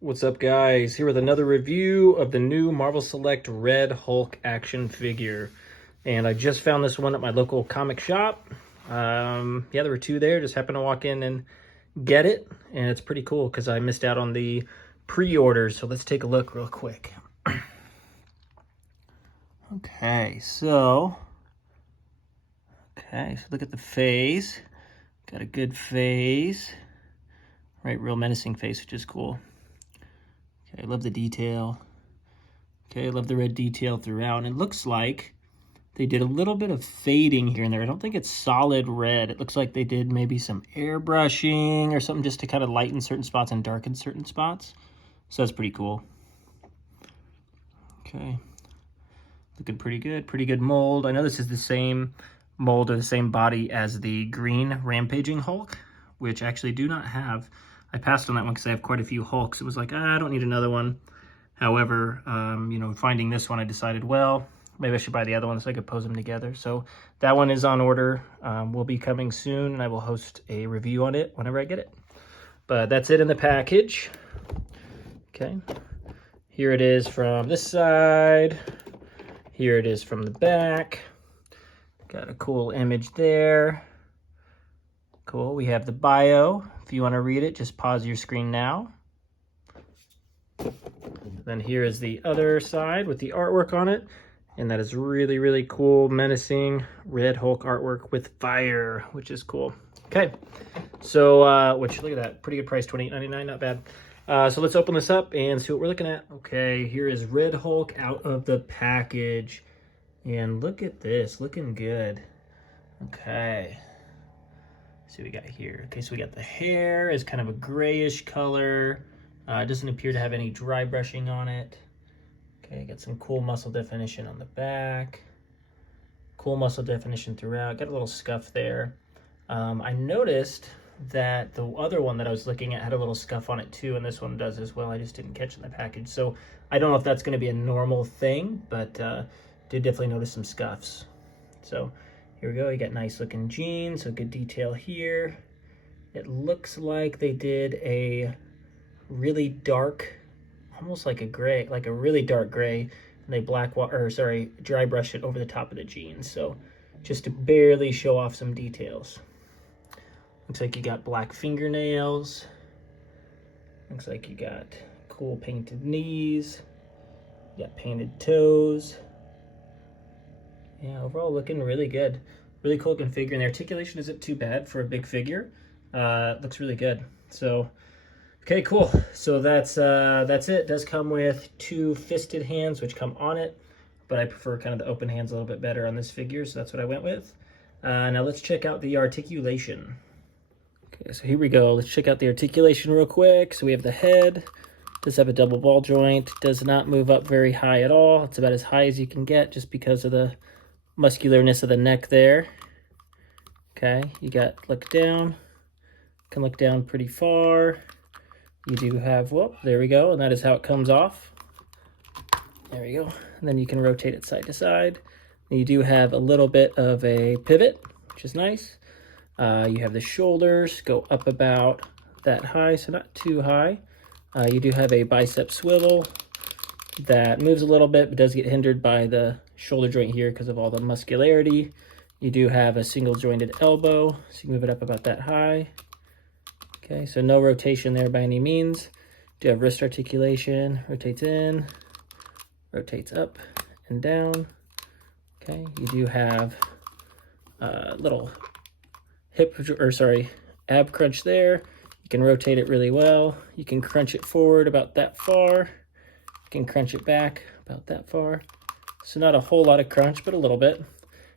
What's up, guys? Here with another review of the new Marvel Select Red Hulk action figure. And I just found this one at my local comic shop. Yeah, there were two there. Just happened to walk in and get it. And it's pretty cool because I missed out on the pre-order. So let's take a look real quick. Okay, so look at the face. Got a good face. Right, real menacing face, which is cool. Okay, I love the detail. Okay, I love the red detail throughout. And it looks like they did a little bit of fading here and there. I don't think it's solid red. It looks like they did maybe some airbrushing or something just to kind of lighten certain spots and darken certain spots. So that's pretty cool. Okay, looking pretty good mold. I know this is the same mold or the same body as the green Rampaging Hulk, which I actually do not have. I passed on that one because I have quite a few Hulks. It was like, I don't need another one. However, finding this one, I decided, well, maybe I should buy the other one so I could pose them together. So that one is on order, will be coming soon, and I will host a review on it whenever I get it. But that's it in the package. Okay, here it is from this side. Here it is from the back. Got a cool image there. Cool, we have the bio. If you want to read it, just pause your screen now. Then here is the other side with the artwork on it. And that is really cool, menacing Red Hulk artwork with fire, which is cool. Okay, so, look at that, pretty good price, $28.99, not bad. So let's open this up and see what we're looking at. Okay, here is Red Hulk out of the package. And look at this, looking good. Okay. See what we got here. Okay, so we got the hair is kind of a grayish color. It doesn't appear to have any dry brushing on it. Okay, got some cool muscle definition on the back. Cool muscle definition throughout. Got a little scuff there. I noticed that the other one that I was looking at had a little scuff on it too, and this one does as well. I just didn't catch it in the package. So I don't know if that's going to be a normal thing, but did definitely notice some scuffs. So here we go, you got nice looking jeans, so good detail here. It looks like they did a really dark, almost like a gray, like a really dark gray, and they dry brush it over the top of the jeans. So just to barely show off some details. Looks like you got black fingernails. Looks like you got cool painted knees. You got painted toes. Yeah, overall looking really good. Really cool looking figure, and the articulation isn't too bad for a big figure. Looks really good. So, okay, cool. So that's it. It does come with two fisted hands, which come on it, but I prefer kind of the open hands a little bit better on this figure, so that's what I went with. Now let's check out the articulation. Okay, so here we go. Let's check out the articulation real quick. So we have the head. Does have a double ball joint. Does not move up very high at all. It's about as high as you can get just because of the muscularness of the neck there. Okay, you got look down. Can look down pretty far. You do have, whoop, there we go, and that is how it comes off. There we go. And then you can rotate it side to side. And you do have a little bit of a pivot, which is nice. You have the shoulders go up about that high, so not too high. You do have a bicep swivel that moves a little bit, but does get hindered by the shoulder joint here because of all the muscularity. You do have a single jointed elbow, so you move it up about that high. Okay, so no rotation there by any means. Do have wrist articulation, rotates in, rotates up and down. Okay, you do have a little ab crunch there. You can rotate it really well. You can crunch it forward about that far. You can crunch it back about that far. So not a whole lot of crunch, but a little bit. And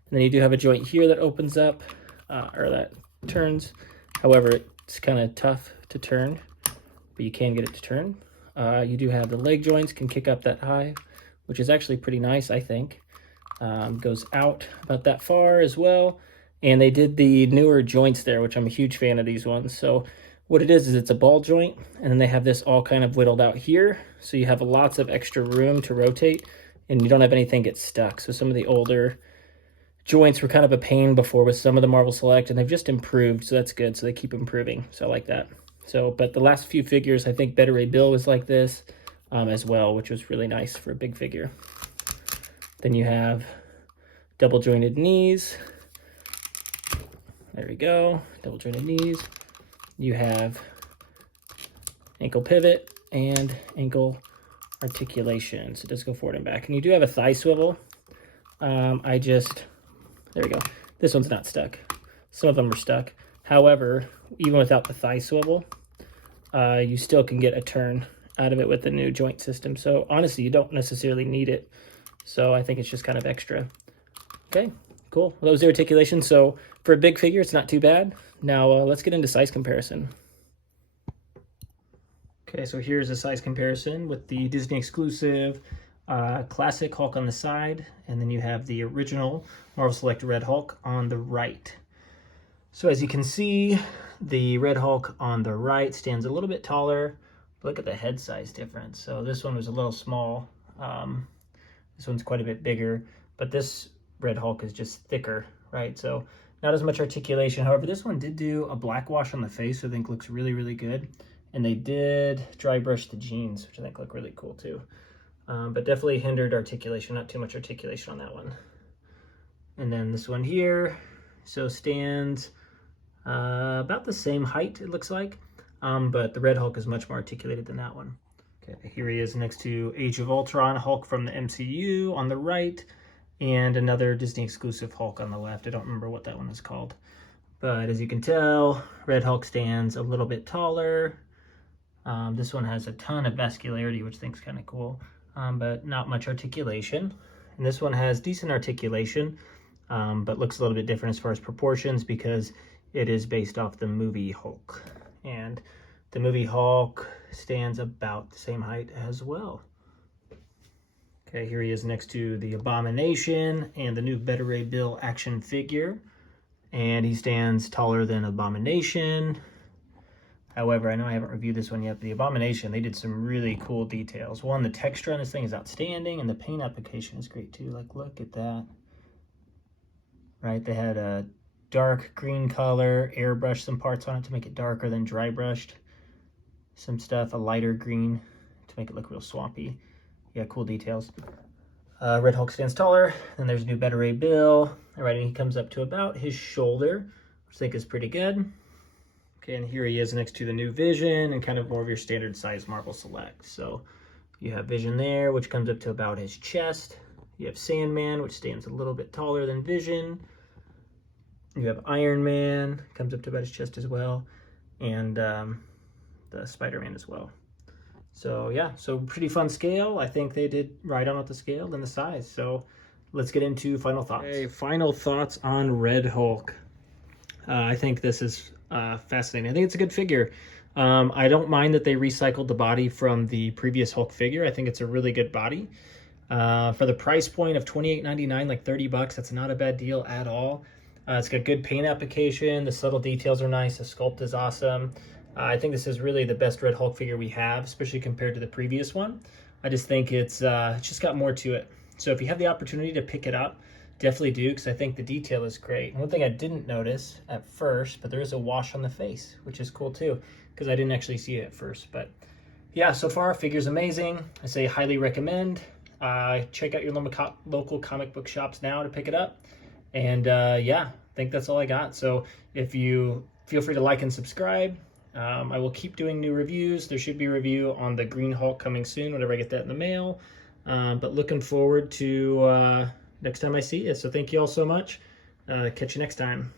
then you do have a joint here that opens up, or that turns. However, it's kind of tough to turn, but you can get it to turn. You do have the leg joints, can kick up that high, which is actually pretty nice, I think. Goes out about that far as well. And they did the newer joints there, which I'm a huge fan of these ones. So what it is it's a ball joint, and then they have this all kind of whittled out here. So you have lots of extra room to rotate, and you don't have anything get stuck. So some of the older joints were kind of a pain before with some of the Marvel Select, and they've just improved, so that's good. So they keep improving, so I like that. So, but the last few figures, I think Better Ray Bill was like this as well, which was really nice for a big figure. Then you have double jointed knees. There we go, double jointed knees. You have ankle pivot and ankle articulation. So it does go forward and back. And you do have a thigh swivel. There we go. This one's not stuck. Some of them are stuck. However, even without the thigh swivel, you still can get a turn out of it with the new joint system. So honestly, you don't necessarily need it. So I think it's just kind of extra. Okay, cool. Well, that was the articulation. So for a big figure, it's not too bad. Now let's get into size comparison. Okay, so here's a size comparison with the Disney exclusive classic Hulk on the side, and then you have the original Marvel Select Red Hulk on the right. So as you can see, the Red Hulk on the right stands a little bit taller. Look at the head size difference. So this one was a little small. This one's quite a bit bigger, but this Red Hulk is just thicker, right? So not as much articulation. However, this one did do a black wash on the face, I think looks really, really good. And they did dry brush the jeans, which I think look really cool too. But definitely hindered articulation, not too much articulation on that one. And then this one here, so stands about the same height, it looks like. But the Red Hulk is much more articulated than that one. Okay, here he is next to Age of Ultron Hulk from the MCU on the right, and another Disney exclusive Hulk on the left. I don't remember what that one is called. But as you can tell, Red Hulk stands a little bit taller. This one has a ton of vascularity, which I think is kind of cool, but not much articulation. And this one has decent articulation, but looks a little bit different as far as proportions because it is based off the movie Hulk. And the movie Hulk stands about the same height as well. Okay, here he is next to the Abomination and the new Better Ray Bill action figure. And he stands taller than Abomination. However, I know I haven't reviewed this one yet, but the Abomination, they did some really cool details. One, the texture on this thing is outstanding, and the paint application is great too. Like, look at that. Right, they had a dark green color, airbrushed some parts on it to make it darker, then dry brushed some stuff, a lighter green to make it look real swampy. Yeah, cool details. Red Hulk stands taller. Then there's new Better Ray Bill. All right, and he comes up to about his shoulder, which I think is pretty good. Okay, and here he is next to the new Vision and kind of more of your standard size Marvel Select. So you have Vision there, which comes up to about his chest. You have Sandman, which stands a little bit taller than Vision. You have Iron Man, comes up to about his chest as well. And the Spider-Man as well. So yeah, so pretty fun scale. I think they did right on with the scale and the size. So let's get into final thoughts. Okay, final thoughts on Red Hulk. I think this is fascinating. I think it's a good figure. I don't mind that they recycled the body from the previous Hulk figure. I think it's a really good body. For the price point of $28.99, like 30 bucks, that's not a bad deal at all. It's got good paint application. The subtle details are nice. The sculpt is awesome. I think this is really the best Red Hulk figure we have, especially compared to the previous one. I just think it's just got more to it. So if you have the opportunity to pick it up, definitely do, because I think the detail is great. One thing I didn't notice at first, but there is a wash on the face, which is cool too, because I didn't actually see it at first. But yeah, so far, figure's amazing. I say highly recommend. Check out your local comic book shops now to pick it up. And yeah, I think that's all I got. So if you feel free to like and subscribe. I will keep doing new reviews. There should be a review on the Green Hulk coming soon, whenever I get that in the mail. But looking forward to next time I see you. So thank you all so much. Catch you next time.